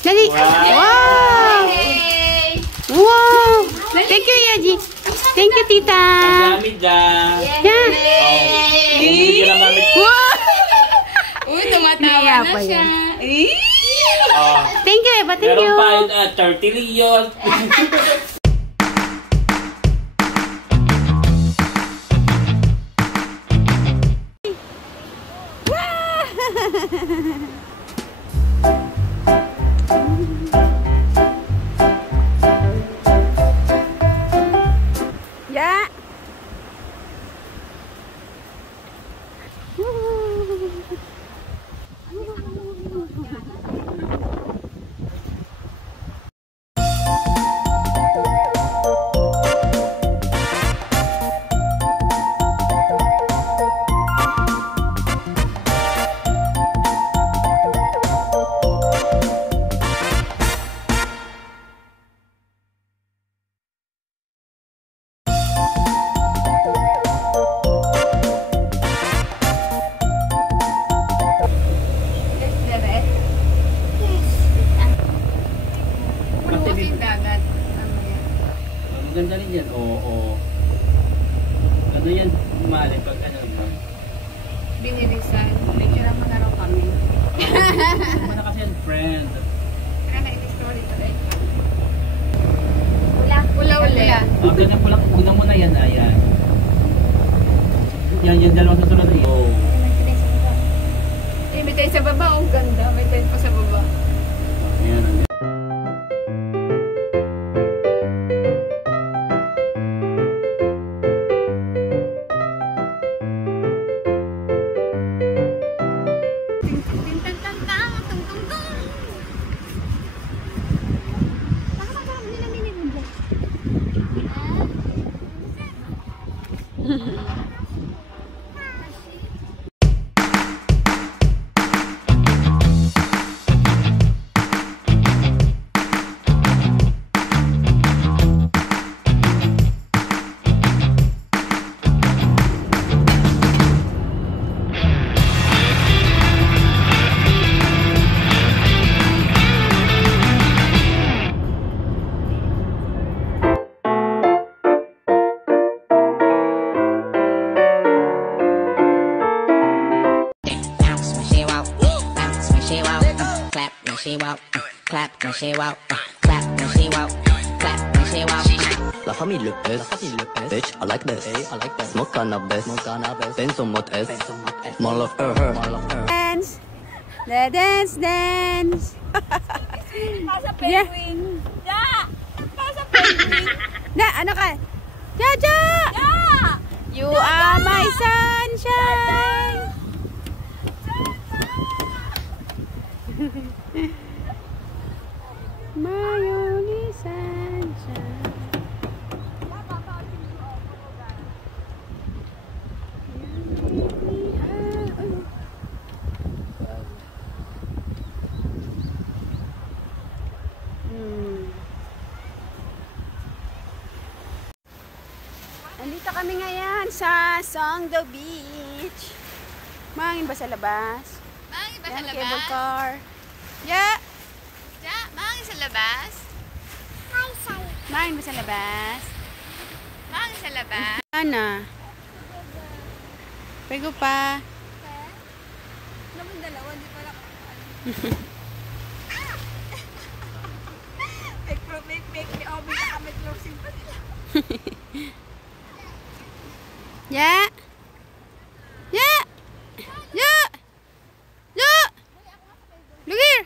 Dali. Wow. Wow. Thank you, Yaji. Thank you, Tita. Magamit dyan. Wow. Uy, tumatawa na siya. Thank you, Eva. Thank you. Meron pa 30 riyos. Yeah. Maganda rin yan. Oo. Ano yan? Umalit pag ano ba? Binilisan. Picture mo na raw kami. Ano na kasi yan, friend? Ano na story today? Pula ulit. Ganyan po lang. Una mo na yan. Ayan. Yan dalawang susunod. Oo. May tayo sa baba. Ang ganda. May tayo pa sa baba. Ayan. She walk, clap when she walk, clap when she walk, clap when she walk. La famille le pèse, bitch, I like this, smoke cannabis, Benzo mot S, more love her. Dance, dance. Pasa penguin. Ja! Pasa penguin. Na, ano ka? Jaja! Ja! You are my sunshine. My only sunshine. Andito kami ngayon sa Songdo Beach. Mahangin ba sa labas? Mahangin ba sa Yan, labas? cable car. Yeah. Ja, mahangin sa labas? Mahangin ba sa labas? Mahangin sa labas? Ana. Pego pa. Naman dalawa, hindi pala make me open sa kami closing pa nila. Yeah. Yeah. Yeah. Yeah. Look here.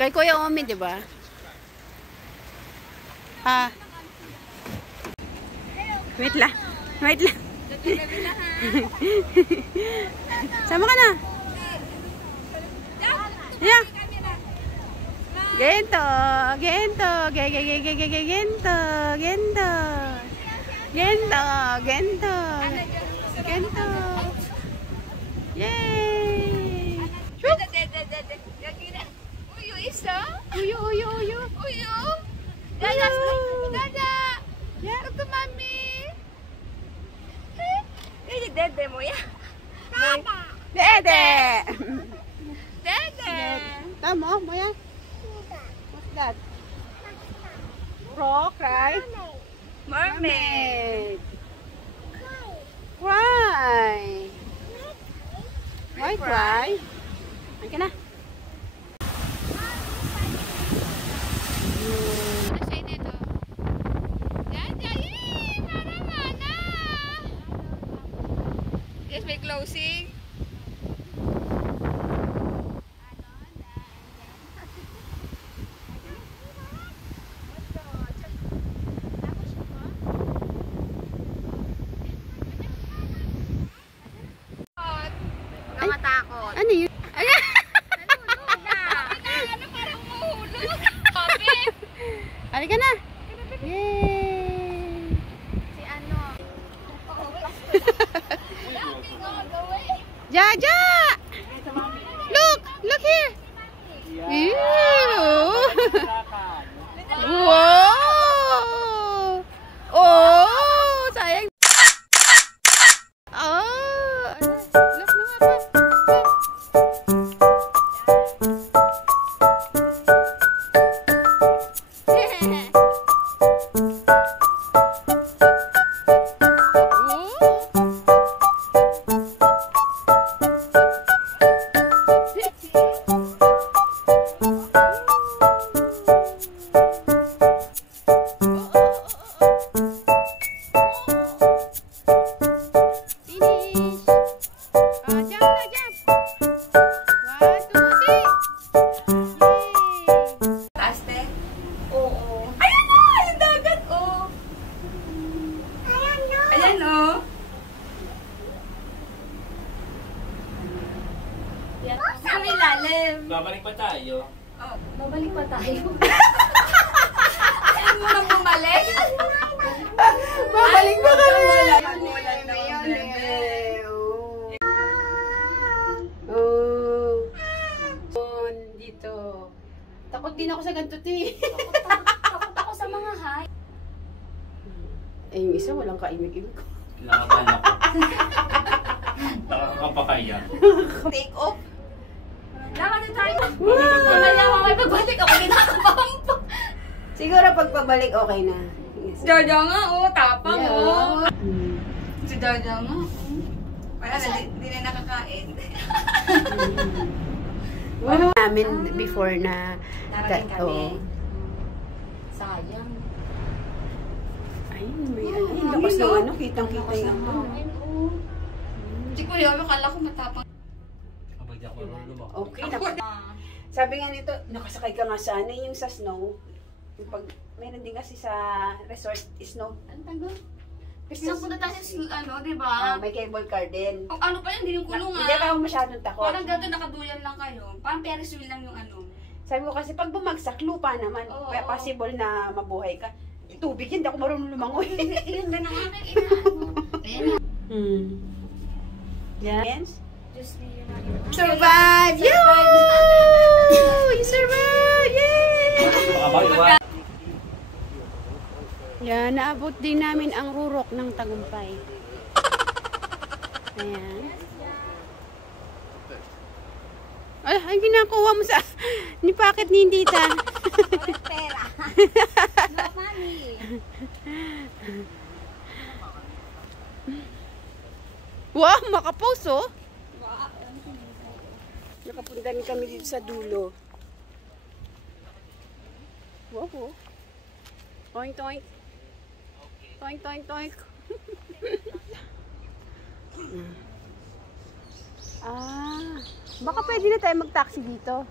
Kay Kuya Omi, di ba? Ah. Wait lang. Sama ka na. Yeah. Gento. Yay! Uyo isa? Uyo. Uyo? Dada! Dada! Yeah. Look to mommy! Dede mo ya? Dada! Dede! Dede! Tama mo yan? What's that? Frog, right? Mermaid! Cry! Why cry? Ay ka na. Ano siya dito? Dede! Yay! Mana-mana! Yes, may closing. Nakakatakot. Ano yun? Ayan! Nalulog na. Ano parang mahulog? Papi! Halika na! Yay! Si ano? Jaja! Look! Look here! Ew! Wow! Oh! Sayang! Oh! Look na nga pa! Finish! Oh, jump na, jump! 1, 2, 3! Yay! Taas, te? Oo. Ayan na! Yung dagat, oh! Ayan, oh! Sa may lalim. Babalik pa tayo. Oh, babalik pa tayo. Ayaw mo na bumalik? Babalik ba kami? Magulat na yun, bebe. Oh. Oh. Dito. Takot din ako sa ganito, ti. Takot ako sa mga high. Eh, yung isa walang kaimig-imig ko. Kinakabahan ako. Nakakapakaya. Take off. Laman na tayo. Mamaya pagbalik ako, kinakabahan pa. Siguro pagpabalik okay na. Yes. Jaja nga, oh. Tapang, oh. Hmm. Si Jaja nga, oh. Wala na, di na nakakain. Wala namin before na Narating kami. oh. Sayang. Ay, may ano. Yung lakas ng ano, kitang-kita yung ano. Hindi ko yun, akala ko matapang. Kapag di ako marunong lumakad. Okay na. Sabi nga nito, nakasakay ka nga sa ano, yung sa snow. Yung pag, meron din kasi sa resort, snow. Ano tago? Kasi Napunta tayo sa ano, di ba? may cable car din. O, ano pa yun, hindi yung kulungan. Hindi ako masyadong takot. Parang gato nakaduyan lang kayo. Parang Ferris wheel lang yung ano. Sabi ko kasi pag bumagsak, lupa naman. Oo. Kaya possible na mabuhay ka. Tubig yun, hindi ako marunong lumangoy. Ilan na ng akin, inaano. Ayan na. Yes. Just be yun. Survive! You! You survive! Yay! Makabalik. Yan, naabot din namin ang rurok ng tagumpay. Ayan. Ay, ay ginakuha mo sa ni packet ni Tita. Pera. No money. Wow, makapost oh. Nakapunta rin kami dito sa dulo. Wow, oh. Toink, toink. Toink, toink, toink. Baka pwede na tayo mag-taxi dito.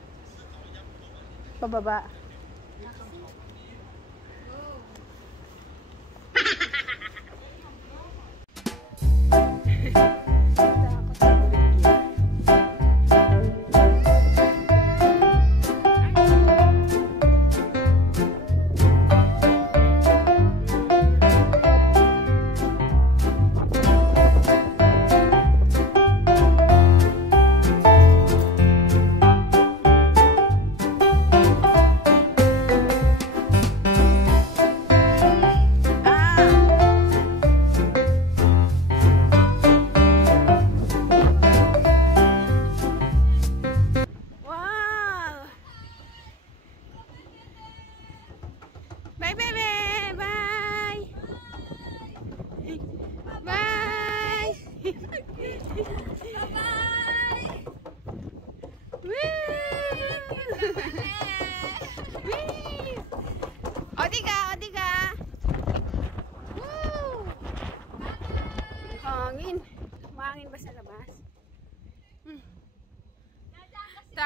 Pababa.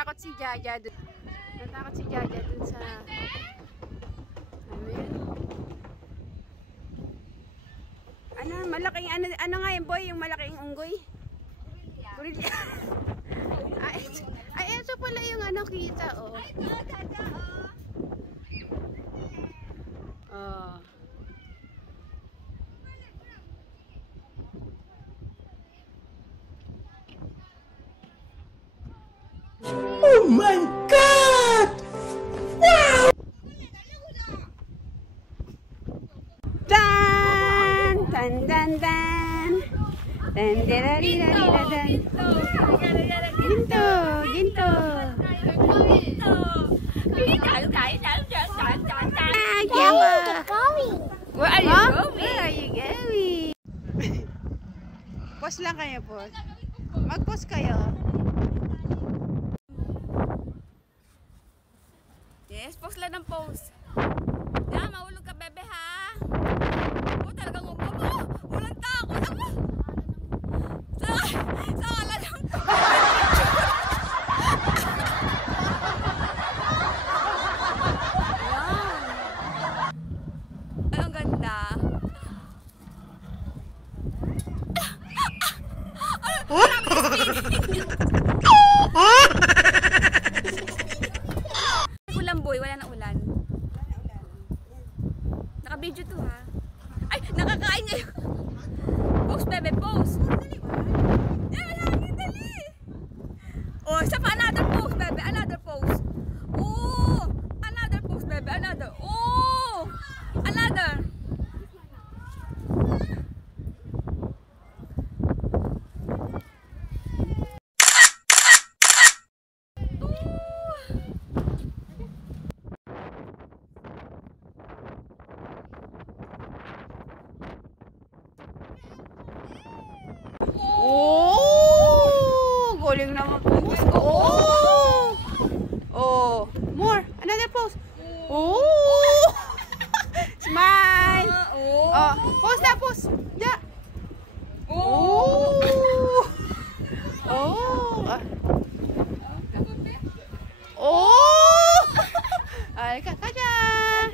Natakot si Jaja dun. Natakot si Jaja dun sa... Ano, malaking, ano nga yun, boy, yung malaking unggoy? Gorilla. Ay, ito pala yung ano, kita, oh. Ay, ito, Jaja, oh. Oh. Oh my God! Dan! Dan, dan, dan! Dan, dan. Ginto! Ginto! Ah, Gemma! Where are you going? Where are you going? Pause lang kayo, pause. Mag-pause kayo. Yes, post lang ng post. Ya, mahulog ka, bebe, ha? Oh, talagang upo mo. Walang takot ako. Sa wala lang to. Ay, ang ganda. Ulan, boy, wala na ulan. Naka-video to, ha? Ay, nakakain niya yun. Post, bebe, post. Eh, wala hangin, dali. Oh, isa pa, another post, bebe, another post. Oh, another post, bebe, another. Oh, another. Oh! Galing naman pose ko. Oh! Oh! More! Another pose. Oh! Smile! Oh! Pose na, pose! Ja! Oh! Oh! Oh! Ay, kaka dyan!